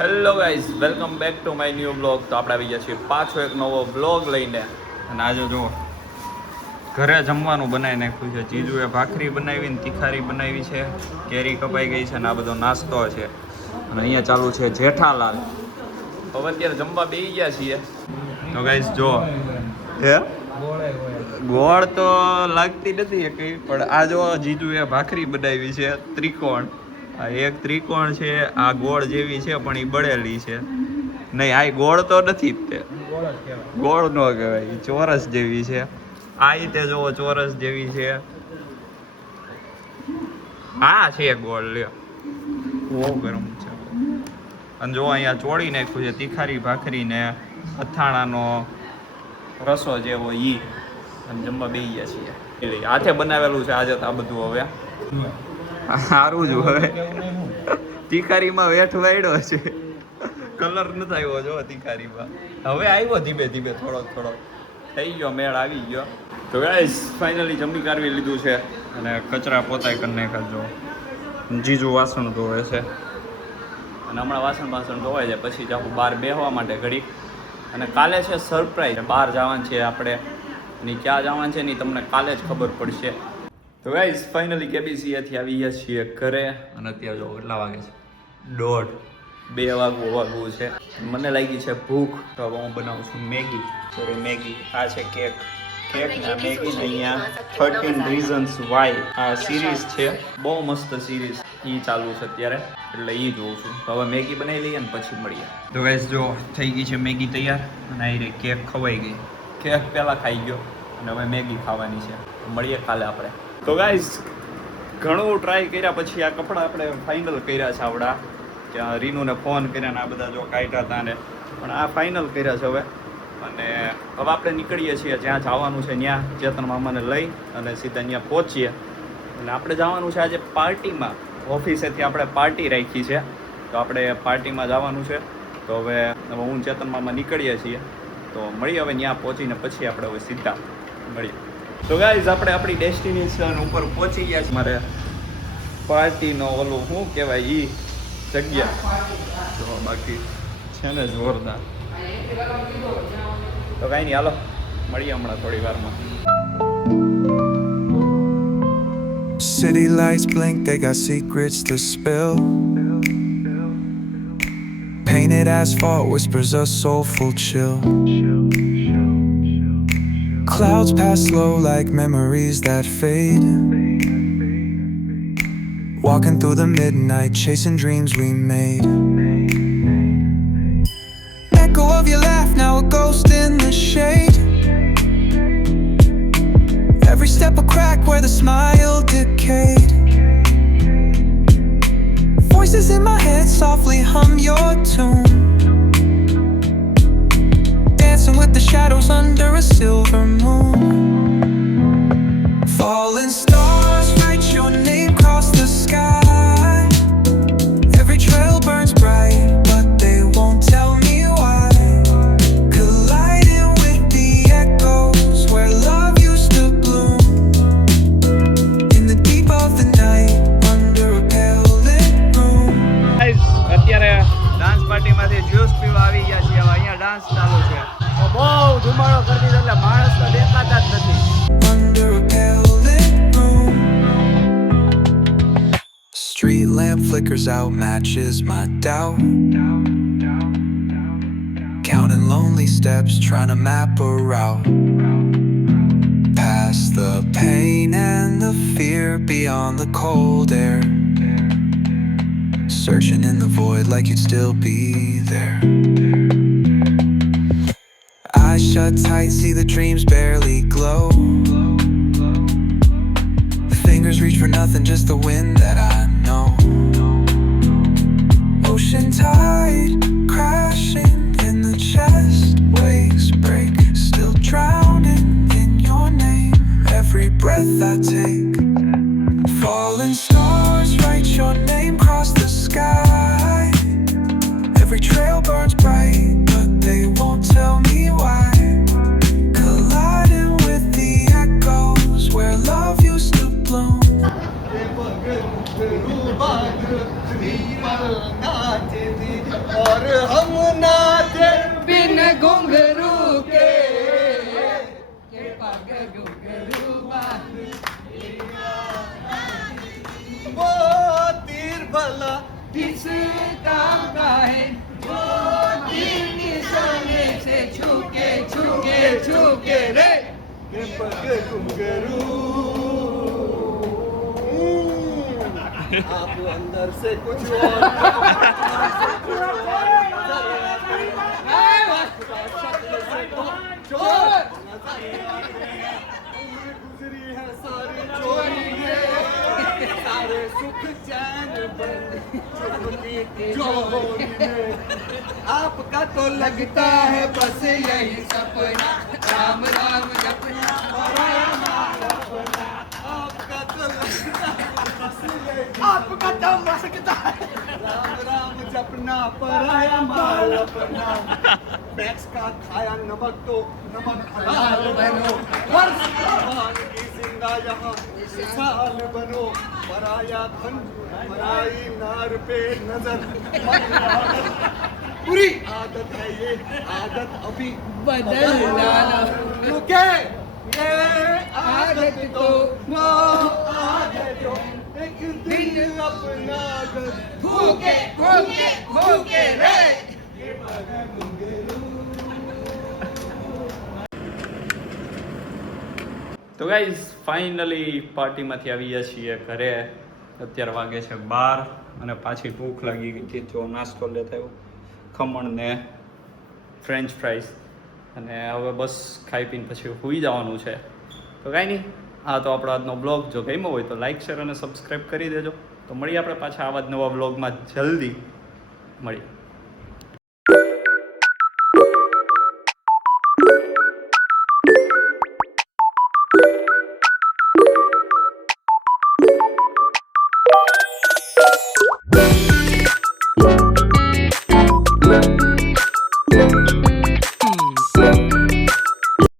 Hello guys, welcome back to my new blog. તો આપણે આવી ગયા છીએ પાછો એક નવો બ્લોગ લઈને. અને આજે જુઓ, ઘરે જમવાનું બનાવી નાખ્યું છે. જીજુએ ભાખરી બનાવીને તીખારી બનાવી છે, કેરી કપાઈ ગઈ છે અને આ બધો નાસ્તો છે. અને અહીંયા ચાલુ છે જેઠાલાલ. હવે અત્યારે જમવા બેસી ગયા છીએ. તો ગાઈઝ જુઓ, હે ગોળ તો લાગતી નથી કઈ, પણ આ જો જીજુએ ભાખરી બનાવી છે ત્રિકોણ. આ એક ત્રિકોણ છે, આ ગોળ જેવી છે પણ એ બળેલી છે. નહીં, આ ગોળ તો નથી જ તે, ગોળ નો કહેવાય, ચોરસ જેવી છે. આ રીતે જોવો, ચોરસ જેવી છે. આ છે ગોળ, લ્યો બહુ ગરમ છે. અને જો અહીંયા ચોળી નાખ્યું છે તીખારી ભાખરી ને અથાણાનો રસો જેવો ઈ. અને જમવા બેસી ગયા છીએ. હાથે બનાવેલું છે આજે તો આ બધું. હવે સારું જ હવે તીખારીમાં વેઠ વાળ્યો છે, કલર નથી આવ્યો જો તીખારીમાં. હવે આવ્યો ધીમે ધીમે, થોડો થઈ ગયો, મેળ આવી ગયો. તો ગાઈસ ફાઇનલી જમી કાઢવી લીધું છે અને કચરા પોતાય કરી નાખજો. જીજુ વાસણ ધોવે છે અને હમણાં વાસણ ધોવાય જાય પછી જાઉં બહાર બેસવા માટે ઘડી. અને કાલે છે સરપ્રાઈઝ, બહાર જવાનું છે આપણે. અને ક્યાં જવાનું છે ને તમને કાલે જ ખબર પડશે. તો ગાઈઝ ફાઇનલી કેબીસીએથી આવી ગયા છીએ ઘરે. અને અત્યારે જો કેટલા વાગે છે, 1:30 વાગવું છે. મને લાગી છે ભૂખ, તો હવે હું બનાવું છું મેગી. આ છે કેક ના મેગી ને અહીંયા 13 Reasons Why આ સિરીઝ છે, બહુ મસ્ત સિરીઝ. એ ચાલુ છે અત્યારે, એટલે એ જોઉં છું. તો હવે મેગી બનાવી લઈએ ને પછી મળીએ. તો ગાઈઝ જો થઈ ગઈ છે મેગી તૈયાર. અને આ કેક ખવાઈ ગઈ. કેક પહેલાં ખાઈ ગયો અને હવે મેગી ખાવાની છે. મળીએ કાલે આપણે. તો ગાઈઝ ઘણું ટ્રાય કર્યા પછી આ કપડાં આપણે ફાઇનલ કર્યા છે આવડા. ત્યાં રીનુને ફોન કર્યા ને આ બધા જો કાઢ્યા હતા ને, પણ આ ફાઇનલ કર્યા છે હવે. અને હવે આપણે નીકળીએ છીએ, જ્યાં જવાનું છે ત્યાં ચેતન મામાને લઈ અને સીધા ત્યાં પહોંચીએ. અને આપણે જવાનું છે આજે પાર્ટીમાં. ઓફિસેથી આપણે પાર્ટી રાખી છે, તો આપણે પાર્ટીમાં જવાનું છે. તો હવે હું ચેતન મામા નીકળીએ છીએ. તો મળીએ હવે ત્યાં પહોંચીને પછી આપણે હવે સીધા મળીએ. તો ગાઈઝ આપણે આપણી ડેસ્ટિનેશન ઉપર પહોંચી ગયા છે. મારે પાર્ટીનો ઓલું શું કહેવાય ઈ જગ્યા તો બાકી છે ને જોરદાર. તો કાંઈ નહીં, હાલો મળીએ હમણાં થોડી વારમાં. City lights blink, they got secrets to spill. Painted asphalt whispers a soulful chill. Clouds pass slow like memories that fade. Walking through the midnight, chasing dreams we made. Echo of your laugh, now a ghost in the shade. Every step a crack where the smile decayed. Voices in my head softly hum your tune. Dancing with the shadows under a silver moon. Falling stars write your name across the sky. Every trail burns bright, but they won't tell me why. Colliding with the echoes where love used to bloom. In the deep of the night, under a pale lit room. અત્યારે dance પાર્ટીમાંથી juice પીવા આવી ગયા છીએ. હવે અહીંયા dance ચાલુ છે, બહુ ધુમાડો કરી દીધો એટલે માણસ તો દેખાતા જ નથી. Under a pale lit room. Street lamp flickers out, matches my doubt. Counting lonely steps, trying to map a route. Past the pain and the fear, beyond the cold air. Searching in the void like you'd still be there. Eyes shut tight, see the dreams barely glow. Fingers reach for nothing, just the wind that I know. Ocean tide crashing in the chest, waves break, still drowning in your name. Every breath I take, falling stars write your name across the sky. Every trail burns bright, but they won't tell me why. Colliding with the echoes where love used to bloom. और हम नाचे बिन घुंघरू के पग घुंघरू बांध वो तीर भला किस काम का है जो तीर निशाने से छूके छूके छूके रे के पग घुंघरू आप अंदर से कुछ और चोर उम्र गुजरी है सारी चोरी में सारे सुख चैन बंद चोरी की चोरी में आपका तो लगता है बस यही सपना राम राम जपना आपका तो लगता है बस यही आपका तो मस्कता है राम राम जपना पराया माल अपना टैक्स का खाया नमक तो नमक हलाल बनो वर्ष भगवान की जिंदा यहाँ मिसाल बनो पराया धन पराई नार पे नजर बुरी आदत है ये आदत अभी बदल डालो क्योंकि ये आदत तो वो आदत तो एक दिन अपना घर भूखे भूखे भूखे रे તો ગાઈઝ ફાઇનલી પાર્ટીમાંથી આવી ગયા છીએ ઘરે. અત્યારે વાગે છે 12 અને પાછી ભૂખ લાગી ગઈ છે. જો નાસ્તો લેતા આવ્યો ખમણ ને ફ્રેન્ચ ફ્રાઈઝ અને હવે બસ ખાઈ પીને પછી સૂઈ જવાનું છે. તો કાંઈ નહીં, આ તો આપણો આજનો બ્લોગ જો ગમ્યો હોય તો લાઈક શેર અને સબસ્ક્રાઈબ કરી દેજો. તો મળીએ આપણે પાછા આવા જ નવા બ્લોગમાં જલ્દી મળીએ.